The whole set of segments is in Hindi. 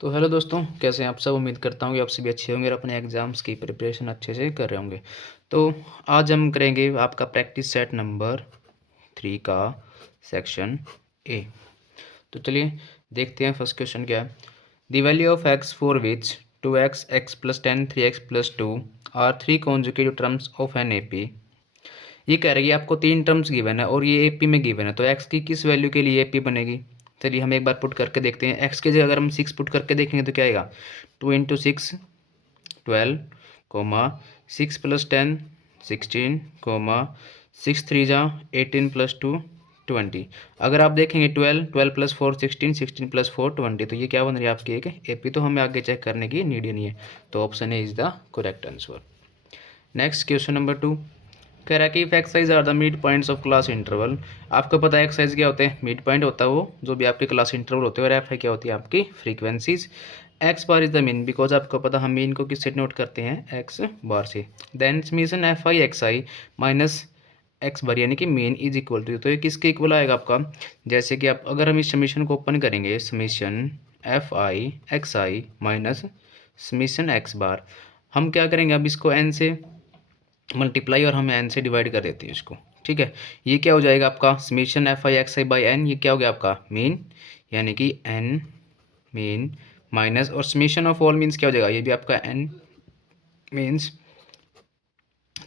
तो हेलो दोस्तों, कैसे हैं आप सब। उम्मीद करता हूँ कि आप सभी अच्छे होंगे और अपने एग्ज़ाम्स की प्रिपरेशन अच्छे से कर रहे होंगे। तो आज हम करेंगे आपका प्रैक्टिस सेट नंबर 3 का सेक्शन ए। तो चलिए देखते हैं फर्स्ट क्वेश्चन क्या है। The value of x for which 2x, x plus 10, 3x plus 2 are 3 conjugative terms of an A P. ये कह रही है आपको 3 टर्म्स गिवन है और ये ए पी में गिवन है, तो एक्स की किस वैल्यू के लिए ए पी बनेगी। चलिए हम एक बार पुट करके देखते हैं। एक्स की जगह अगर हम 6 पुट करके देखेंगे तो क्या आएगा। 2 इंटू 6 12 कोमा 6 प्लस 10 16 कोमा 6 3 जा 18 प्लस 2 20। अगर आप देखेंगे 12 प्लस 4 16 16 प्लस 4 20, तो ये क्या बन रही है आपकी एक ए पी। तो हमें आगे चेक करने की नीड ही नहीं है, तो option A is the correct answer. Next question number 2 कह रहा है कि if x i's are the mid points of class interval. आपको पता है एक्सरसाइज क्या होते हैं, मिड पॉइंट होता है वो जो भी आपके क्लास इंटरवल होते हैं, और एफ है क्या होती है आपकी frequencies. X bar is the mean, because आपको पता हम मीन को किससे नोट करते हैं, एक्स बार से। Then summation F I X I minus X bar यानी कि मीन इज इक्वल टू, तो ये किसके इक्वल आएगा आपका। जैसे कि आप अगर हम इस समीशन को ओपन करेंगे, summation F I X I minus summation X bar, हम क्या करेंगे अब इसको एन से मल्टीप्लाई और हम एन से डिवाइड कर देते हैं इसको। ठीक है, ये क्या हो जाएगा आपका summation F I X I by N, ये क्या हो गया आपका मीन यानी कि एन मीन माइनस, और समीशन ऑफ ऑल मीन्स क्या हो जाएगा, ये भी आपका एन मीन्स,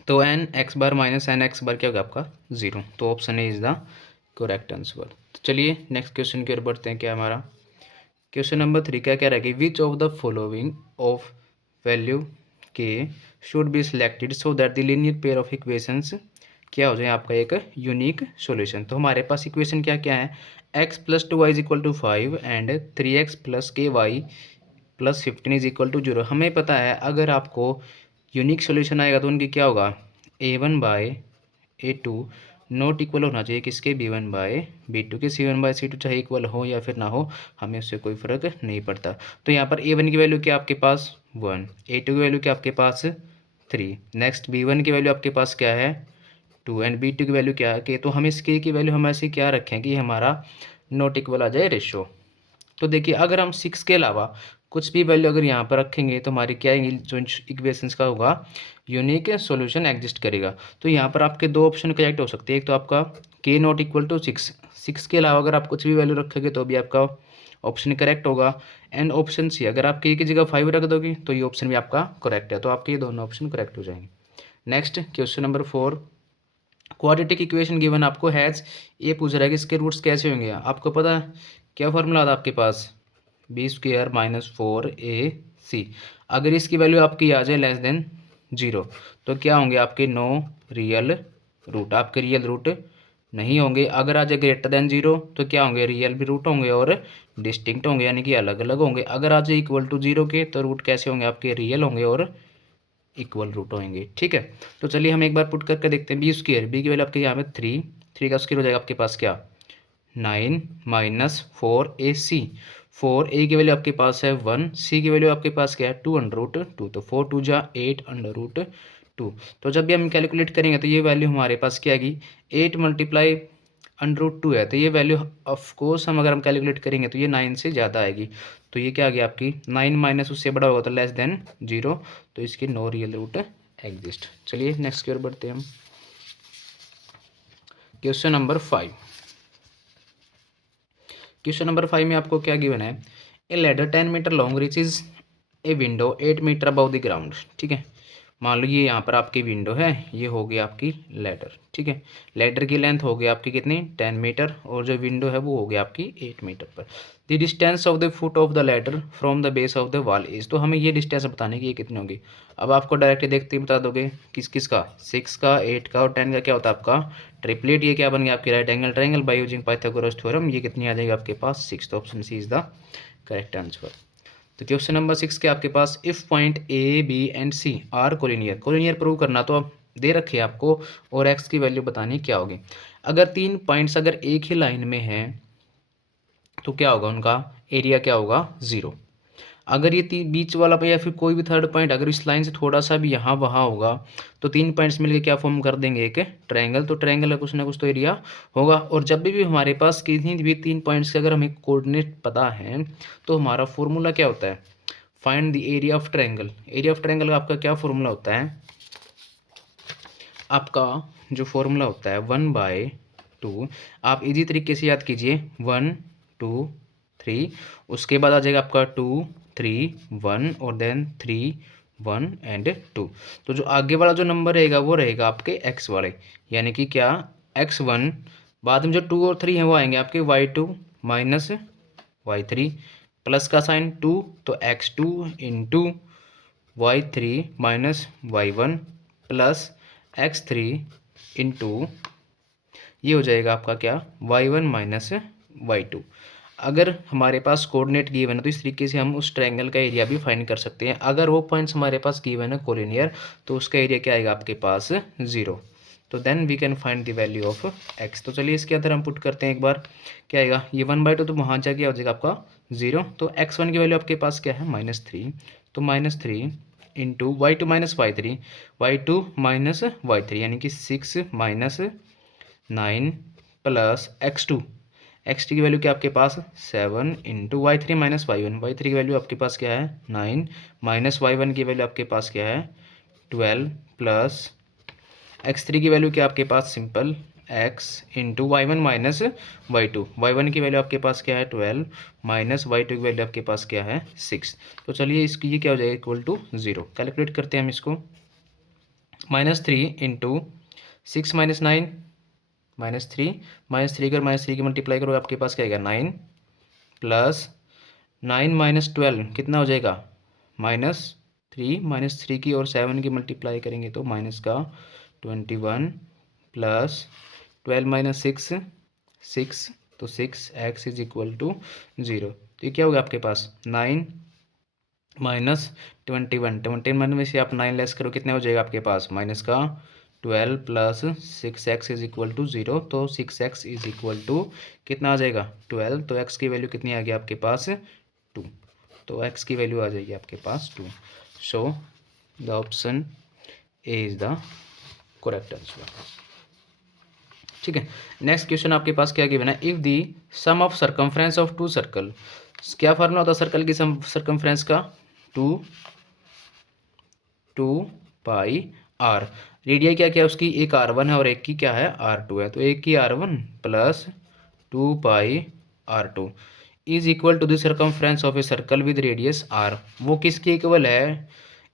तो N X bar minus N X bar क्या होगा आपका 0। तो option A is the correct answer. तो चलिए नेक्स्ट क्वेश्चन की ओर बढ़ते हैं। क्या हमारा क्वेश्चन नंबर 3 क्या कह रहा है कि which of the following of value K should be selected so that the linear pair of equations क्या हो जाए आपका एक यूनिक सॉल्यूशन। तो हमारे पास इक्वेशन क्या क्या है, x plus 2y is equal to 5 and 3x plus K Y plus 15 is equal to 0। हमें पता है अगर आपको यूनिक सॉल्यूशन आएगा तो उनकी क्या होगा, a1 bye a2 not equal होना चाहिए किसके, b1 बाय b2 के। c1 बाय c2 चाहे इक्वल हो या फिर ना हो, हमें उससे कोई फ़र्क नहीं पड़ता। तो यहाँ पर a1 की वैल्यू क्या आपके पास 1, a2 की वैल्यू क्या आपके पास 3, नेक्स्ट b1 की वैल्यू आपके पास क्या है 2 एंड b2 की वैल्यू क्या है के। तो हम इस के की वैल्यू हम ऐसे क्या रखें कि हमारा नॉट इक्वल आ जाए रेशो। तो देखिए अगर हम 6 के अलावा कुछ भी वैल्यू अगर यहाँ पर रखेंगे तो हमारी क्या आएगी, जो इक्वेशंस का होगा यूनिक सॉल्यूशन एग्जिस्ट करेगा। तो यहाँ पर आपके दो ऑप्शन करेक्ट हो सकते हैं, एक तो आपका के नॉट इक्वल टू 6 के अलावा अगर आप कुछ भी वैल्यू रखोगे तो भी आपका ऑप्शन करेक्ट होगा। एंड ऑप्शन सी, अगर आप के की जगह 5 रख दोगे तो ये ऑप्शन भी आपका करेक्ट है, तो आपके ये दोनों ऑप्शन करेक्ट हो जाएंगे। Next question number 4 quadratic equation given आपको हैज़, ये पूछ रहा है कि इसके रूट्स कैसे होंगे। आपको पता है क्या फॉर्मूला था आपके पास, बी स्क्वेयर माइनस 4ac। अगर इसकी वैल्यू आपकी आ जाए लेस देन 0 तो क्या होंगे आपके नो रियल रूट, आपके रियल रूट नहीं होंगे। अगर आ जाए ग्रेटर देन 0 तो क्या होंगे, रियल भी रूट होंगे और डिस्टिंक्ट होंगे यानी कि अलग अलग होंगे। अगर आ जाए इक्वल टू 0 के तो रूट कैसे होंगे आपके, रियल होंगे और इक्वल रूट होंगे। ठीक है, तो चलिए हम एक बार पुट करके देखते हैं। बी स्क्वेयर, बी की वैल्यू आपके यहाँ पे 3 का स्क्वायर हो जाएगा आपके पास क्या 9 माइनस 4ac। 4a की वैल्यू आपके पास है 1, c की वैल्यू आपके पास क्या है 2 अंडर रूट 2, तो 4 2 जा 8 अंडर रूट 2। तो जब भी हम कैलकुलेट करेंगे तो ये वैल्यू हमारे पास क्या आएगी 8 मल्टीप्लाई अंडर रूट 2 है, तो ये वैल्यू ऑफ कोर्स हम अगर हम कैलकुलेट करेंगे तो ये 9 से ज़्यादा आएगी। तो ये क्या आ गया आपकी 9 माइनस उससे बड़ा होगा तो लेस देन 0, तो इसकी नो रियल रूट एग्जिस्ट। चलिए नेक्स्ट की ओर बढ़ते हैं हम। क्वेश्चन नंबर 5, क्वेश्चन नंबर 5 में आपको क्या गिवन है, a ladder 10 metre long reaches a window 8 metre above the ground. ठीक है, मान लो ये यहाँ पर आपकी विंडो है, ये हो गई आपकी लैडर। ठीक है, लैडर की लेंथ हो गई आपकी कितनी 10 मीटर, और जो विंडो है वो हो गई आपकी 8 मीटर पर। The distance of the foot of the ladder from the base of the wall is, तो हमें ये डिस्टेंस बताने की ये कितनी होगी। अब आपको डायरेक्ट देखते ही बता दोगे किस किस का, 6 का 8 का और 10 का क्या होता है आपका ट्रिपलेट। ये क्या बन गया आपकी right angle triangle by using Pythagoras theorem, ये कितनी आ जाएगी आपके पास 6। तो option C is the correct answer. तो क्वेश्चन नंबर 6 के आपके पास if point A B and C are collinear, collinear prove करना, तो अब दे रखे आपको और एक्स की वैल्यू बतानी क्या होगी। अगर 3 पॉइंट्स अगर एक ही लाइन में हैं तो क्या होगा उनका एरिया क्या होगा 0। अगर ये बीच वाला या फिर कोई भी थर्ड पॉइंट अगर इस लाइन से थोड़ा सा भी यहाँ वहाँ होगा तो 3 पॉइंट्स मिलके क्या फॉर्म कर देंगे, एक ट्रायंगल। तो ट्रायंगल का कुछ ना कुछ तो एरिया होगा। और जब भी हमारे पास किसी भी 3 पॉइंट्स के अगर हमें कोऑर्डिनेट पता है तो हमारा फॉर्मूला क्या होता है, find the area of triangle. Area of triangle का आपका क्या फॉर्मूला होता है, आपका जो फॉर्मूला होता है 1/2। आप इजी तरीके से याद कीजिए, 1 2 3, उसके बाद आ जाएगा आपका 2 3 1 और देन 3 1 एंड 2। तो जो आगे वाला जो नंबर रहेगा वो रहेगा आपके x वाले, यानी कि क्या x1, बाद में जो 2 और 3 हैं वो आएंगे आपके y2 माइनस y3, प्लस का साइन 2 तो x2 into y3 minus y1 plus x3 into ये हो जाएगा आपका क्या y1 माइनस y2। अगर हमारे पास कोऑर्डिनेट गिवन है तो इस तरीके से हम उस ट्रायंगल का एरिया भी फाइंड कर सकते हैं। अगर वो पॉइंट्स हमारे पास गिवन है कोलिनियर तो उसका एरिया क्या आएगा आपके पास 0। तो then we can find the value of x। तो चलिए इसके अंदर हम पुट करते हैं एक बार, क्या आएगा ये 1/2 तो वहाँ जाके आ जाएगा आपका 0। तो x1 की वैल्यू आपके पास क्या है -3, तो -3 into y2 minus y3, y2 minus y3 यानी कि 6 माइनस 9 प्लस x2, x2 की वैल्यू क्या आपके पास 7 into y3 minus y1, y3 की वैल्यू आपके पास क्या है 9 माइनस y1 की वैल्यू आपके पास क्या है 12 प्लस x3 की वैल्यू क्या आपके पास simple x into y1 minus y2, y1 की वैल्यू आपके पास क्या है 12 माइनस y2 की वैल्यू आपके पास क्या है 6। तो चलिए इसकी ये क्या हो जाएगा इक्वल टू 0। कैलकुलेट करते हैं हम इसको, -3 इंटू 6 माइनस 9 -3, -3 कर -3 की मल्टीप्लाई करो आपके पास क्या आएगा 9 प्लस 9 माइनस 12 कितना हो जाएगा -3 की और 7 की मल्टीप्लाई करेंगे तो माइनस का 21 प्लस 12 माइनस 6 तो 6x इज इक्वल टू 0। तो ये क्या होगा आपके पास 9 माइनस 21 में से आप 9 लेस करो कितना हो जाएगा आपके पास माइनस का 12 plus 6x is equal to 0। तो 6x इज इक्वल टू कितना आ जाएगा 12। तो x की वैल्यू कितनी आ गई आपके पास 2। तो x की वैल्यू आ जाएगी आपके पास 2। So the option A is the correct answer. ठीक है, नेक्स्ट क्वेश्चन आपके पास क्या गिवन है, if the sum of circumference of 2 circle, क्या फॉर्मूला होता है सर्कल की सर्कमफ्रेंस का 2 पाई r। रेडिया क्या क्या उसकी, एक r1 है और एक की क्या है r2 है। तो एक की r1 plus 2 pi r2 is equal to the circumference of a circle with radius r। वो किसके इक्वल है,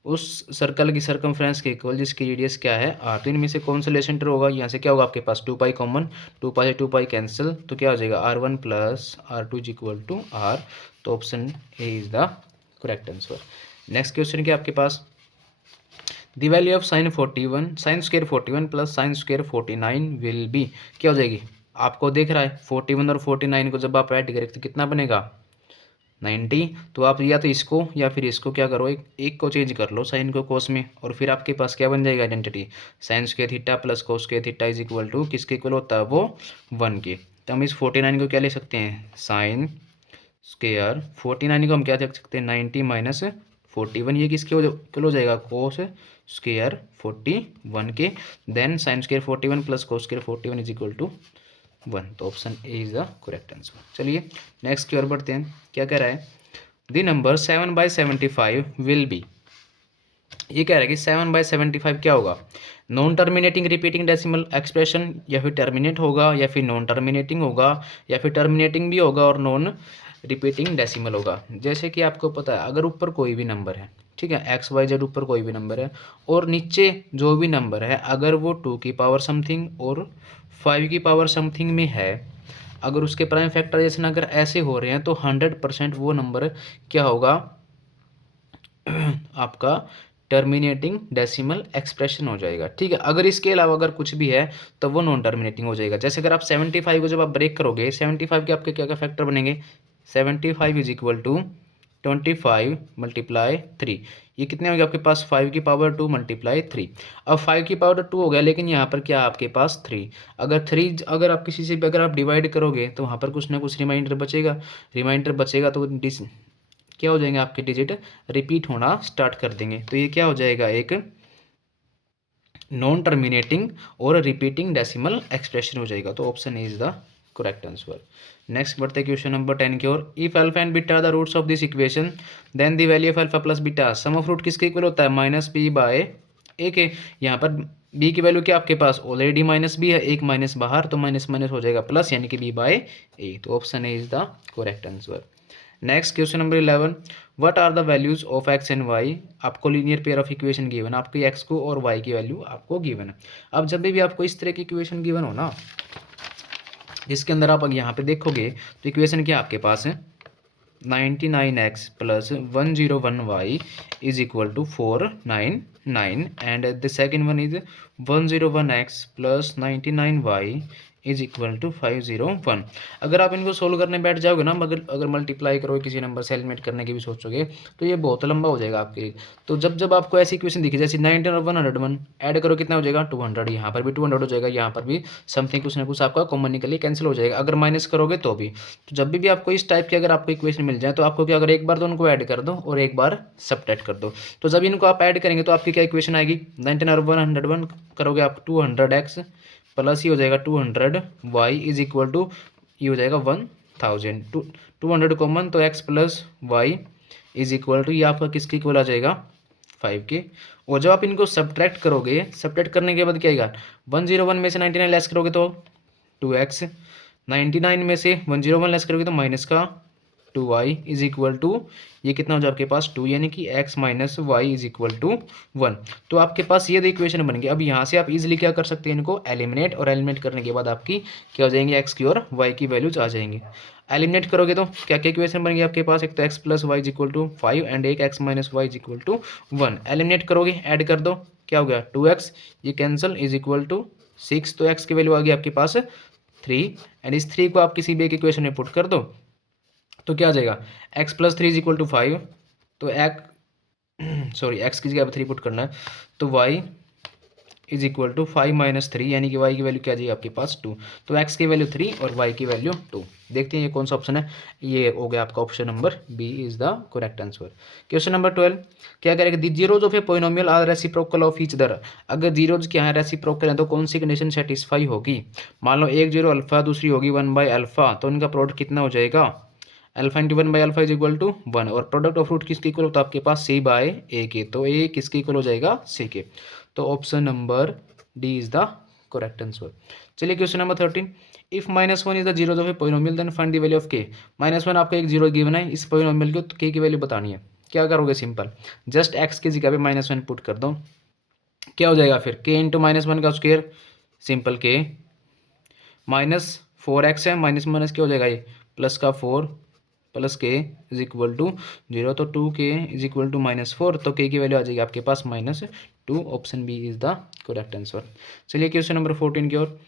उस सर्कल की सर्कमफ्रेंस के इक्वल जिसकी रेडियस क्या है r। तो इनमें से कौन सा लेस सेंटर होगा, यहाँ से क्या होगा आपके पास 2 पाई कॉमन, 2 पाई से 2 पाई कैंसिल, तो क्या हो जाएगा r1 plus r2 is equal to r। तो option A is the correct answer. Next question क्या आपके पास, the value of sine 41 sine square 41 plus sine square 49 will be, क्या हो जाएगी, आपको देख रहा है 41 और 49 को जब आप ऐड करें तो कितना बनेगा 90। तो आप या तो इसको या फिर इसको क्या करो, एक को चेंज कर लो साइन को कोस में, और फिर आपके पास क्या बन जाएगा identity, sine square theta plus cos square theta is equal to किसके इक्वल होता है वो 1 के। तो हम इस 49 को क्या ले सकते हैं साइन स्क्वायर 49 को हम क्या देख सकते हैं 90 माइनस 41, ये किसके इक्वल हो जाएगा कोस स्क्वायर 41 के, then sine square 41 plus cos square 41 is equal to 1। तो option A is the correct answer. चलिए नेक्स्ट की ओर बढ़ते हैं, क्या कह रहा है, द नंबर 7/75 विल बी, ये कह रहा है कि 7/75 क्या होगा, non terminating repeating decimal expression, या फिर टर्मिनेट होगा या फिर नॉन टर्मिनेटिंग होगा या फिर टर्मिनेटिंग भी होगा और नॉन रिपीटिंग डेसिमल होगा। जैसे कि आपको पता है अगर ऊपर कोई भी नंबर है, ठीक है XYZ ऊपर कोई भी नंबर है और नीचे जो भी नंबर है अगर वो 2 की पावर समथिंग और 5 की पावर समथिंग में है, अगर उसके प्राइम फैक्टराइजेशन अगर ऐसे हो रहे हैं तो 100% वो नंबर क्या होगा आपका टर्मिनेटिंग डेसिमल एक्सप्रेशन हो जाएगा। ठीक है, अगर इसके अलावा अगर कुछ भी है तो वो नॉन टर्मिनेटिंग हो जाएगा। जैसे अगर आप 75 को जब आप ब्रेक करोगे 75 के आपके क्या क्या फैक्टर बनेंगे, 75 इज इक्वल टू 25 मल्टीप्लाई 3, ये कितने हो गए आपके पास 5 की पावर 2 मल्टीप्लाई 3। अब 5 की पावर 2 हो गया लेकिन यहाँ पर क्या आपके पास 3, अगर 3 अगर आप किसी से भी अगर आप डिवाइड करोगे तो वहाँ पर कुछ ना कुछ रिमाइंडर बचेगा तो क्या हो जाएंगे, आपके डिजिट रिपीट होना स्टार्ट कर देंगे। तो ये क्या हो जाएगा, एक नॉन टर्मिनेटिंग और रिपीटिंग डेसिमल एक्सप्रेशन हो जाएगा। तो option A is the correct answer. Next बढ़ते हैं क्वेश्चन नंबर 10 की ओर। If alpha and beta are the roots of this equation then the value of alpha plus beta sum of root किसके इक्वल होता है, माइनस बी बाय ए के। यहाँ पर बी की वैल्यू क्या आपके पास ऑलरेडी माइनस बी है, एक माइनस बाहर, तो माइनस माइनस हो जाएगा प्लस, यानी कि बी बाय ए। तो option A is the correct answer. Next question number 11, what are the values of X and Y. आपको linear pair of equation given, आपकी एक्स को और वाई की वैल्यू आपको गिवन है। अब जब भी आपको इस तरह की इक्वेशन गिवन हो ना, जिसके अंदर आप यहाँ पे देखोगे तो इक्वेशन क्या आपके पास है, 99x plus 101y is equal to 499 and the second one is 101x plus 99y is equal to 501। अगर आप इनको सोल्व करने बैठ जाओगे ना, मगर अगर मल्टीप्लाई करोगे किसी नंबर से एलिमिनेट करने की भी सोचोगे तो ये बहुत लंबा हो जाएगा आपके लिए। तो जब जब आपको ऐसी इक्वेशन दिखे जैसे 19 और 101 ऐड करो कितना हो जाएगा 200, यहाँ पर भी 200 हो जाएगा, यहाँ पर भी समथिंग कुछ ना कुछ आपका कॉमन निकल कैंसिल हो जाएगा। अगर माइनस करोगे तो भी, तो जब भी आपको इस टाइप की अगर आपको इक्वेशन मिल जाए तो आपको क्या, अगर एक बार तो उनको ऐड कर दो और एक बार सबट्रैक्ट कर दो। तो जब इनको आप ऐड करेंगे तो आपकी क्या इक्वेशन आएगी, 19 और 101 करोगे आप 200x प्लस ही हो जाएगा 200y इज इक्वल टू ये हो जाएगा 1000, 200 कॉमन तो x plus y is equal to ये आपका किसके इक्वल आ जाएगा 5 के। और जब आप इनको सब्ट्रैक्ट करोगे, सब्ट्रैक्ट करने के बाद क्या आएगा, 101 में से 99 लेस करोगे तो 2x, 99 में से 101 लेस करोगे तो माइनस का 2y इज इक्वल टू ये कितना हो जाए आपके पास 2, यानी कि x minus y is equal to 1। तो आपके पास ये इक्वेशन बन गई। अब यहाँ से आप इजीली क्या कर सकते हैं, इनको एलिमिनेट, और एलिमिनेट करने के बाद आपकी क्या हो जाएंगे, x की और y की वैल्यूज आ जाएंगे। एलिमिनेट करोगे तो क्या क्या इक्वेशन बन गई आपके पास, एक तो x plus y is equal to 5 and एक x minus y is equal to 1। Eliminate करोगे, ऐड कर दो, क्या हो गया 2x, ये कैंसिल इज इक्वल टू 6, तो x की वैल्यू आ गई आपके पास 3 एंड इस 3 को आप किसी भी एक इक्वेशन में पुट कर दो तो क्या आ जाएगा, x plus 3 is equal to 5, तो x की जगह पर 3 पुट करना है, तो y is equal to 5 minus 3, यानी कि y की वैल्यू क्या आ जाएगी आपके पास 2। तो x की वैल्यू 3 और y की वैल्यू 2। देखते हैं ये कौन सा ऑप्शन है, ये हो गया आपका option number B is the correct answer. Question number 12, क्या करेगा, the zeros of a polynomial are reciprocal of each other. अगर जीरोज क्या है रेसिप्रोकल है तो कौन सी कंडीशन सेटिस्फाई होगी। मान लो एक जीरो अल्फा, दूसरी होगी 1 बाई अल्फा, तो इनका प्रोडक्ट कितना हो जाएगा, alpha into 1 by alpha is equal to 1, और प्रोडक्ट ऑफ रूट किसके इक्वल होता है आपके पास सी बाय ए के, तो ए किसके इक्वल हो जाएगा सी के। तो option number D is the correct answer. चलिए question number 13, if -1 is the zeros of a polynomial then find the value of K. -1 आपका एक जीरो गिवन है, इस पोलिनोमियल को, तो के की वैल्यू बतानी है। क्या करोगे, सिंपल जस्ट एक्स की जगह पे -1 पुट कर दो, क्या हो जाएगा फिर के इंटू -1 का स्क्वायर, सिंपल के -4x है, माइनस माइनस क्या हो जाएगा ये प्लस का 4 प्लस के इज इक्वल टू 0, तो 2k इज इक्वल टू -4, तो k की वैल्यू आ जाएगी आपके पास -2। Option B is the correct answer. चलिए क्वेश्चन नंबर 14 की ओर।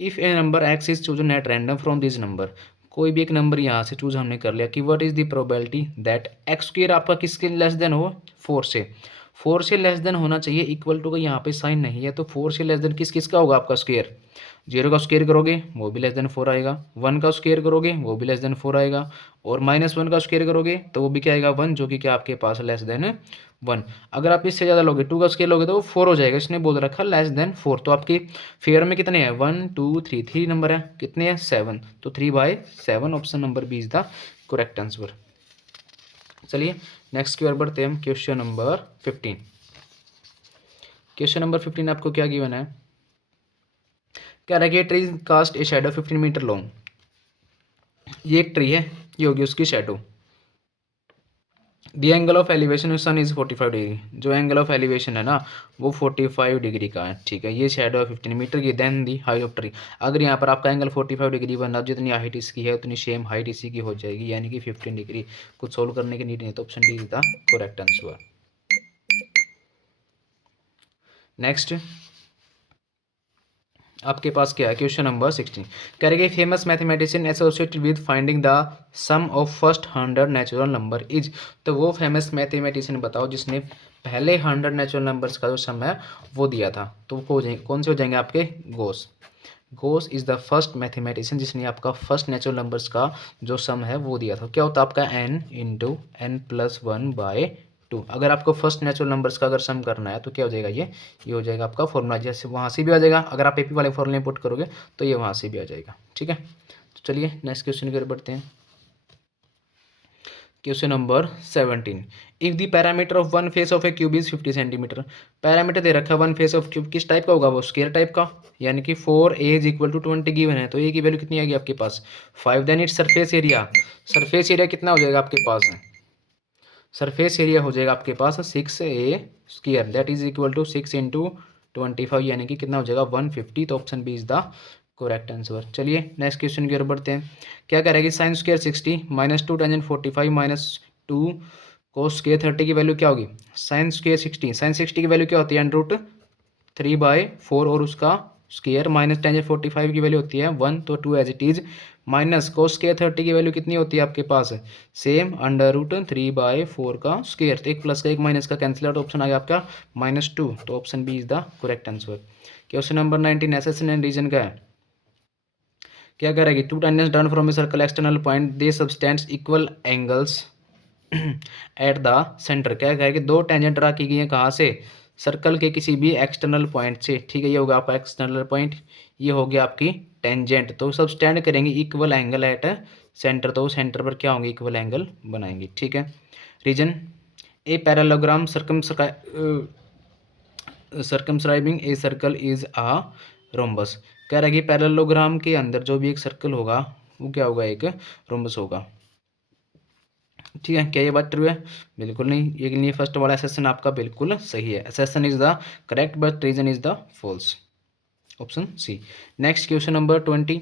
If a number x is chosen at random from this number, कोई भी एक नंबर यहाँ से चूज हमने कर लिया कि what is the probability that x square आपका किसके लेस देन हो, 4 से लेस देन होना चाहिए, इक्वल टू का यहाँ पे साइन नहीं है, तो 4 से लेस देन किसका होगा आपका स्क्वायर, 0 का स्क्वायर करोगे वो भी लेस देन 4 आएगा, 1 का स्क्वायर करोगे वो भी लेस देन 4 आएगा, और -1 का स्क्वायर करोगे तो वो भी क्या आएगा 1, जो कि क्या आपके पास लेस देन 1। अगर आप इससे ज़्यादा लोगे 2 का स्क्वायर लोगे तो वो 4 हो जाएगा, इसने बोल रखा लेस देन 4। तो आपकी फेयर में कितने हैं 1 2 3, 3 नंबर है, कितने हैं 7, तो 3/7 option number B is the correct answer. चलिए नेक्स्ट की ओर बढ़ते हैं हम, क्वेश्चन नंबर 15। क्वेश्चन नंबर 15 आपको क्या गिवन है, क्या रखिए, tree cast a shadow 15 metre long. ये एक ट्री है, ये होगी उसकी shadow. The angle of elevation sun is 45 degree, जो एंगल ऑफ एलिवेशन है ना वो 45 डिग्री का है, ठीक है। ये शेडो है 15 मीटर की, then the height of tree. अगर यहाँ पर आपका एंगल 45 डिग्री बन रहा, जितनी हाइट इसकी है उतनी सेम हाइट इसी की हो जाएगी, यानी कि 15 डिग्री। कुछ सोल्व करने की नीड नहीं, तो option D is the correct answer. Next आपके पास क्या है, क्वेश्चन नंबर 16, करेंगे famous mathematician associated with finding the sum of first 100 natural number is. तो वो फेमस मैथमेटिशियन बताओ जिसने पहले 100 नेचुरल नंबर्स का जो सम है वो दिया था, तो वो कौन से हो जाएंगे आपके गोस। गोस इज़ द फर्स्ट मैथमेटिशियन जिसने आपका फर्स्ट नेचुरल नंबर्स का जो सम है वो दिया था। क्या होता है आपका n into N plus one by two. अगर आपको फर्स्ट नेचुरल नंबर्स का अगर सम करना है तो क्या हो जाएगा, ये हो जाएगा आपका फॉर्मूला। जैसे वहाँ से भी आ जाएगा, अगर आप एपी वाले फॉर्मूले पुट करोगे तो ये वहाँ से भी आ जाएगा। ठीक है, तो चलिए नेक्स्ट क्वेश्चन की ओर बढ़ते हैं। Question number 17, if the parameter of one face of a cube is 50 centimetre. Parameter दे रखा है वन फेस ऑफ क्यूब, किस टाइप का होगा वो, स्क्वायर टाइप का, यानी कि 4a is equal to 20 given है, तो ए की वैल्यू कितनी आएगी आपके पास 5। Then it's surface area, surface area कितना हो जाएगा आपके पास, सरफेस एरिया हो जाएगा आपके पास 6a square, that is equal to 6 into 25, यानी कि कितना हो जाएगा 150। तो option B is the correct answer. चलिए नेक्स्ट क्वेश्चन की ओर बढ़ते हैं। क्या करेगी, sine square 60 minus 2 tangent 45 minus 2 cos square 30 की वैल्यू क्या होगी। साइन स्क्वायर 60, साइन 60 की वैल्यू क्या होती है, अंडर 3/4 और उसका स्क्वायर, माइनस टेंजेंट 45 की वैल्यू होती है 1, तो 2 as it is, minus cos square 30 की वैल्यू कितनी होती है आपके पास, सेम अंडर 3/4 का स्क्वायर। तो एक प्लस का एक माइनस का कैंसिल आउट, ऑप्शन आ गया आपका -2। तो option B is the correct answer. Question number 19, assertion and reason का है। क्या करेगी, two tangents drawn from a circle external point they subtends equal angles at the centre. क्या करेगी, दो टेंजेंट ड्रा की गई है कहाँ से, सर्कल के किसी भी एक्सटर्नल पॉइंट से। ठीक है, ये होगा आपका एक्सटर्नल पॉइंट, ये हो गया आपकी टेंजेंट। तो सब स्टैंड करेंगे इक्वल एंगल एट सेंटर, तो सेंटर पर क्या होंगे, इक्वल एंगल बनाएंगे। ठीक है, reason, a parallelogram circumscribing a circle is a rhombus. कह रहा है कि पैरेललोग्राम के अंदर जो भी एक सर्कल होगा वो क्या होगा, एक रोम्बस होगा। ठीक है, क्या ये बात ट्रू है, बिल्कुल नहीं, ये फर्स्ट वाला एसेशन आपका बिल्कुल सही है, assertion is the correct but reason is the false, option C. Next question number 20,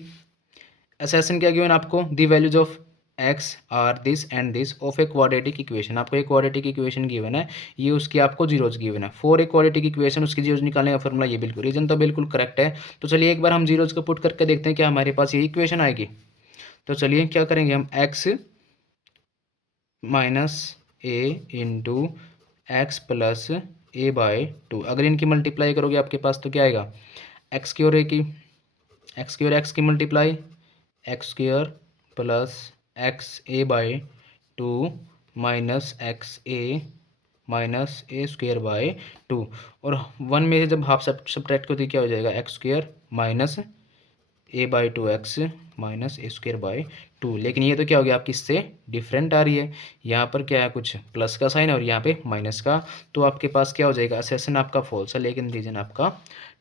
assertion क्या गिवन आपको, the values of x are this and this of a quadratic equation. आपको एक क्वाड्रेटिक इक्वेशन गिवन है, ये उसकी आपको जीरोज गिवन है। फॉर ए क्वाड्रेटिक इक्वेशन उसकी जीरोज निकालने का फॉर्मूला ये, बिल्कुल रीजन तो बिल्कुल करेक्ट है। तो चलिए एक बार हम जीरोज को पुट करके देखते हैं क्या हमारे पास ये इक्वेशन आएगी। तो चलिए क्या करेंगे हम, x minus A into x plus A by 2, अगर इनकी मल्टीप्लाई करोगे आपके पास तो क्या आएगा, एक्स की और ए की, एक्स की और एक्स की multiply, X square plus X A by 2 minus X A square by 2, और वन में से जब हाफ सब्ट्रैक्ट होती क्या हो जाएगा, x square minus A by 2x minus A square by 2। लेकिन ये तो क्या हो गया आपकी इससे डिफरेंट आ रही है, यहाँ पर क्या है कुछ प्लस का साइन और यहाँ पे माइनस का, तो आपके पास क्या हो जाएगा, असेशन आपका फॉल्स है लेकिन रीजन आपका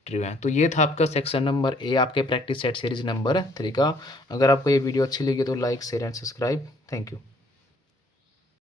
ट्रू है। तो ये था आपका सेक्शन नंबर ए आपके प्रैक्टिस सेट सीरीज नंबर 3 का। अगर आपको ये वीडियो अच्छी लगी तो like share and subscribe. Thank you.